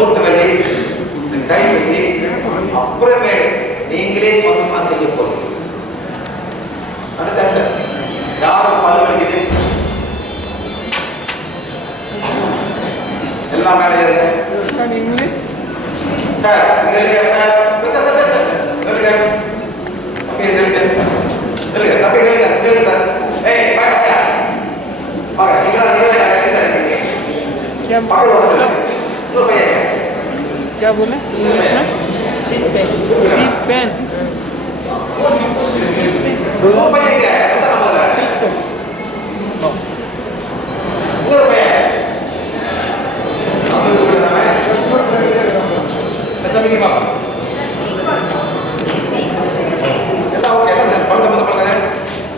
மூட்டு வலி, இந்த கை வலி அப்புறமேடு நீங்களே சொந்தமாக செய்ய போறீங்க. சார் யாரும் பல்லு வலிக்குது எல்லாம் மேலே ஏறுங்க சார். நெல்லுங்க சார், நெல்லுங்க அப்படியே நெல்லுங்க, நெல்லுங்க அப்படியே நெல்லுங்க, நெல்லுங்க சார். ஏய் வாங்க வாங்க, நீங்க எக்ஸசைஸ் பண்ணீங்க. क्या क्या बोले इंग्लिश में? सीट पेन, सीट पेन,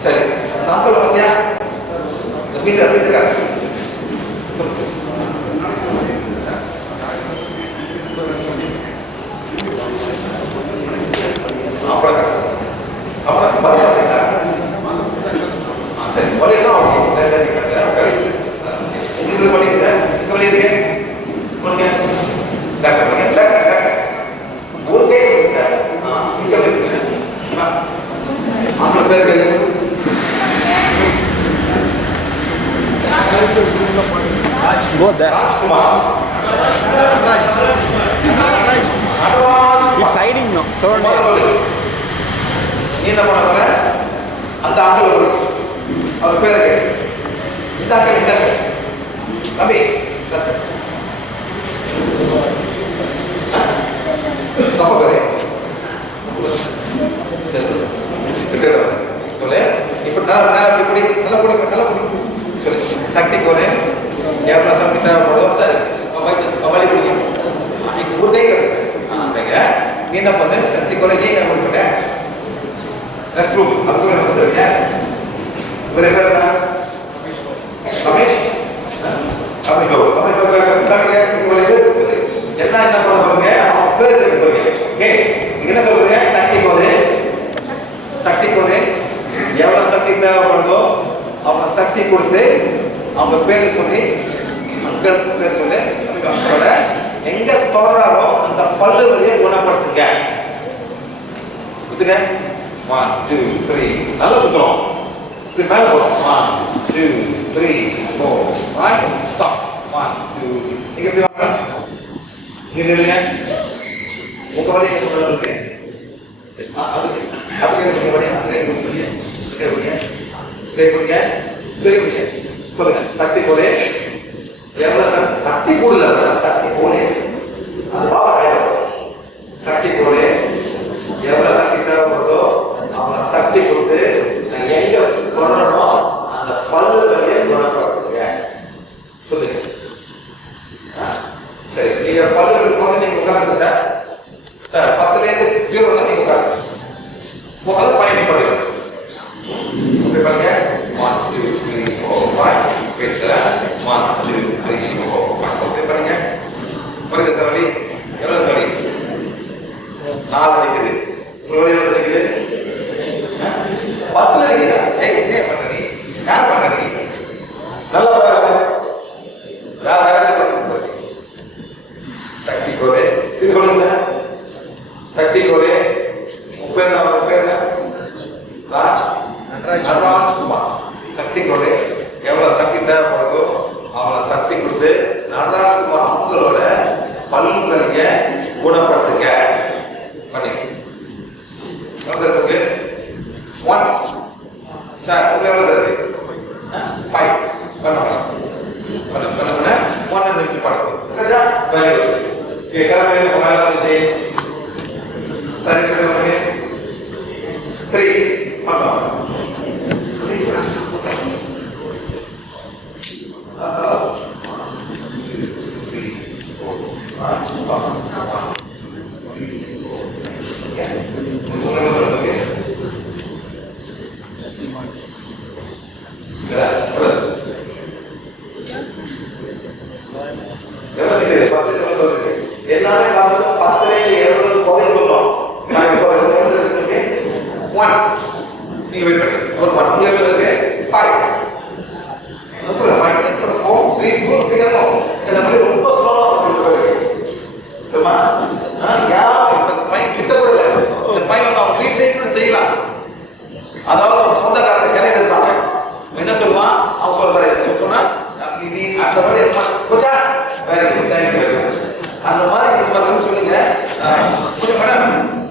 சரி தாத்தோட பத்தியா பீசா பீசா சரி வலியெல்லாம் உங்களுக்கு வலிக்குது, இங்கே வலி இருக்கு கொடுங்க டாக்டர் டாக்டர் ஒரு கை கொடுங்க. இங்கே வலி இருக்குங்க அவங்க பேர் கேட்குங்க. Rajkumar. it's hiding now. So நீ என்ன பண்ண போற? அந்த ஆட்கள் அவர் பேர் கேட்கு. இந்த ஆட்கள் தம்பி தப்பா பேரு சரி சொல்லு. இப்ப நல்லா குடி, நல்லா குடி, நல்லா குடி சொல்லு. சக்தி கோலே எவ்வளோ சக்தி தேவைப்படுதோ சார் வலி பிடிக்கும். இன்னைக்கு ஒரு கை கட்டு சார். சரிங்க, நீ என்ன பண்ணு, சக்தி கோலை நீ கொடுப்பேன் ரெஸ்ட் ரூம் அதுக்குள்ள வந்துருங்க. இவர் என்ன ரமேஷ் எல்லாம் என்ன பண்ண போறீங்க, அவன் பேர் கேட்க போறீங்க. ஓகே, நீங்க என்ன சொல்றீங்க, சக்தி கோலே, சக்தி கோலே எவ்வளோ சக்தி தேவைப்படுதோ அவனை சக்தி கொடுத்து அவங்க பேர் சொல்லி மக்கள் பேர் சொல்லி அவங்களோட எங்க தொடராரோ அந்த பல்லு வலியை குணப்படுத்துங்க. சுத்துங்க 1 2 3 நல்லா சுத்துறோம். இப்படி மேலே போடும் 1 2 3 4 5 ஸ்டாப் 1 2 நீங்க எப்படி வாங்க இங்க நில்லுங்க. உங்க வலியை இருக்கு அதுக்கு என்ன வலியா சொல்லுங்க. சக்தி போலே எவ்வளவு சக்தி கூடல சக்தி போலே அது பாப்பா சக்தி போலே எவ்வளவு சக்தி தேவைப்படுதோ அவனை சக்தி கொடுத்து நான் எங்க கொள்ளணும் அந்த பல்லு வழியை குணப்படுத்துங்க சொல்லுங்க. சரி, நீங்க பல்லு வலி போது நீங்க உட்காருங்க சார். சார் 10லேருந்து 0 தான் நீங்க உட்காருங்க. உட்காந்து பயன்படுங்க. பாருங்க 1 2 3 4 5 வெயிட் சார் 1 2 3 4 5 ஓகே பாருங்க. புரியுது சார்? வலி எவ்வளவு வலி? 4 அடிக்குது. ஒரு வலி எவ்வளவு அடிக்குது? 10 அடிக்குதா? ஏய் என்ன பண்ற நீ? யார் பண்ற நீ? நல்லா பாருங்க. யார் வேற பாருங்க. சக்தி கோலே இது சொல்லுங்க. சக்தி கோலே உப்பேனா ராஜ்குமார். சக்தி கோலே எவ்வளவு சக்தி தேவைப்படுதோ அவனை சக்தி கொடுத்து நடராஜ்குமார் அவங்களோட பல் வலியை குணப்படுத்துங்க பண்ணி சார். 1 சார் உங்க எவ்வளவு சார் இருக்கு? 5 பண்ண 1 நிமிஷம் படுக்கும் கிளம்பி போனாலும் சரி 3 பண்ணலாம். எல்லாமே காரணம் 10 தொகை சொல்லும். நீங்க வெயிட் பண்ணுங்க. ஒரு 1 இருக்கு 5 சொல்லுங்க 5 4 3 2 சில பேர் ரொம்ப ஸ்லோவா சொல்லுவாங்க. Thank you thank you. அந்த மாதிரி இது மாதிரி சொல்லுங்க. கொஞ்சம் மேடம்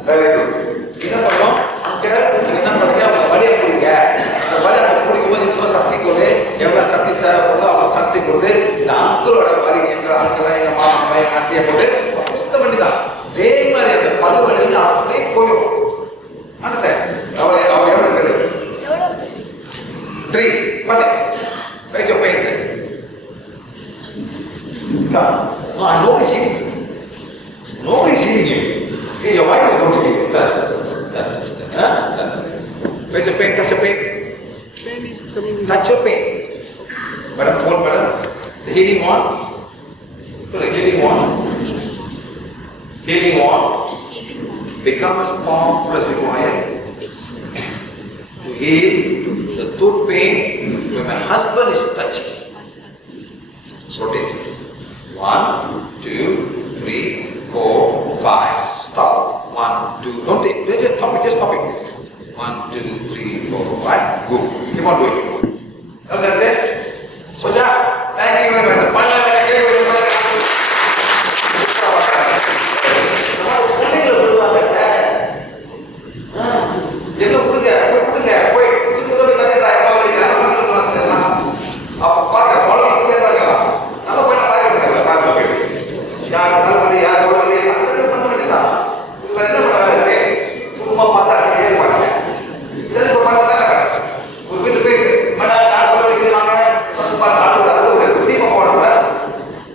வெரி குட். என்ன சொல்லணும் அங்கே என்ன பண்ணுங்க, அவங்க வழியை பிடிங்க. அந்த வழி அதை பிடிக்கும் போது இன்னும் சக்தி கொடு, எவ்வளோ சக்தி தேவைப்படுதோ அவ்வளோ சக்தி கொடுத்து இந்த அங்கிளோட வழி, எங்கள் அங்கிளை எங்கள் மாமா எங்கள் அத்தையை போட்டு சுத்தம் பண்ணி தான் அதே மாதிரி அந்த பல்லு வலி வந்து அப்படியே போயிடும். அண்டர்ஸ்டாண்ட்? அவ்வளோ எவ்வளோ இருக்குது? 3 பண்ணு. Raise your pain, sir. Come. No, nobody's eating you. Nobody's eating you. Hey, your wife is going to eat you. Raise your pain, touch your pain. Pain is coming. Touch your pain. Madam, hold madam. The healing on. Sorry, healing on. Healing on. Become as powerful as required to heal the tooth pain when my husband is touching. Rotate. 1, 2, 3, 4, 5. Stop. 1, 2. Don't just stop it. Just stop it, please. 1, 2, 3, 4, 5. Good. Keep on doing. Now that's it. Puja. Thank you very much. The pala like a cake. எல்லாம் கொடுங்க கொடுங்க போய் இதுக்குள்ள போய் தண்ணி try பண்ணி அப்ப பாருங்க குழந்தை கொடுத்தே பாருங்கலாம் நல்லா போய் பாருங்க யார் தலைவலி யார் உடனே அந்த பண்ண வேண்டியதான். இவங்க என்ன பண்ணுறாங்க சும்மா பார்த்தா ஏன் பண்ணுங்க இதற்கு பண்ணதானே ஒரு வீட்டு போய் மேடம் யார் குழந்தை வாங்க பார்த்து ஆளோட அது தீபம் போடுறாங்க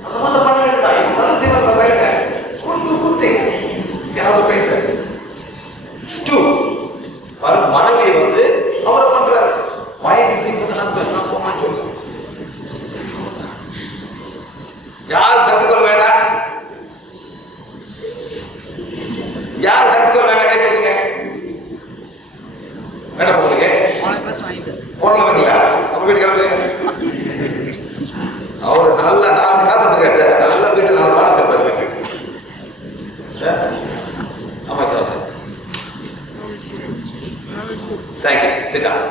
அந்த மாதிரி பண்ண வேண்டியதான். இது நல்ல சீக்கிரம் போயிடுங்க குடுத்து யாரும் போய் சார் 2 மனைவி வந்து அவரை பண்றாரு. wife is doing for the husband, not so much only. யார் சத்துக்கள் வேண்டாம்? யார் சத்துக்கள் வேண்டாம்? கை தூக்குங்க. வேண்டாம் உங்களுக்கு போடல வாங்கல அப்ப வீட்டு கிளம்புங்க. அவரு நல்ல 4 காசு வந்துருக்காரு சார். நல்ல வீட்டு 4 வாரம் வச்சிருப்பாரு வீட்டுக்கு. ஆமா sir. Thank you. Sit down.